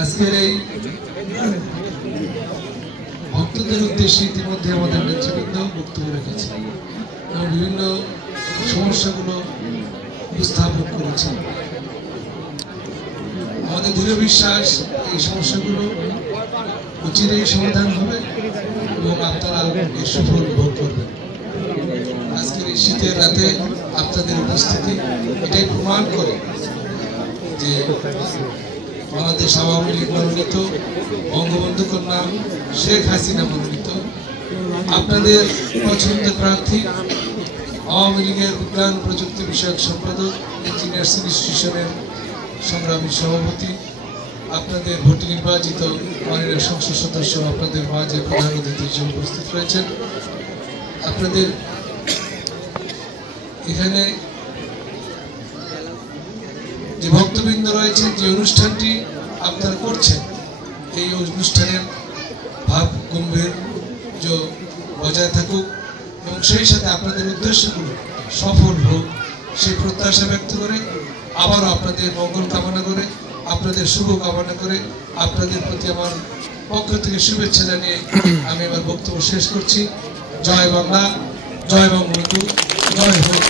আজকের এই ভক্তদের উদ্দেশ্যে ইতিমধ্যে আমাদের নেতৃবৃন্দ বক্তব্য রেখেছে এবং বিভিন্ন সমস্যাগুলো উপস্থাপন করেছে। আমাদের দৃঢ় বিশ্বাস এই সমস্যাগুলো অচিরেই সমাধান হবে এবং আপনারা এর সুফল ভোগ করবেন। আজকের এই শীতের রাতে আপনাদের উপস্থিতি এটাই প্রমাণ করে যে বাংলাদেশ আওয়ামী লীগ মনোনীত, বঙ্গবন্ধু কন্যা শেখ হাসিনা মনোনীত, আপনাদের পছন্দের প্রার্থী আওয়ামী লীগের বিজ্ঞান প্রযুক্তি বিষয়ক সম্পাদক, ইঞ্জিনিয়ার্স ইনস্টিটিউশনের সংগ্রামী সভাপতি, আপনাদের ভোটে নির্বাচিত মাননীয় সংসদ সদস্য আপনাদের মাঝে প্রধান অতিথি হিসেবে উপস্থিত রয়েছেন। আপনাদের এখানে যে ভক্তবৃন্দ রয়েছে, যে অনুষ্ঠানটি আপনারা করছেন, এই অনুষ্ঠানের ভাব গম্ভীর বজায় থাকুক এবং সেই সাথে আপনাদের উদ্দেশ্যগুলো সফল হোক সেই প্রত্যাশা ব্যক্ত করে আবারও আপনাদের মঙ্গল কামনা করে, আপনাদের শুভ কামনা করে, আপনাদের প্রতি আমার পক্ষ থেকে শুভেচ্ছা জানিয়ে আমি আমার বক্তব্য শেষ করছি। জয় বাংলা, জয় বঙ্গবন্ধু, জয় হোক।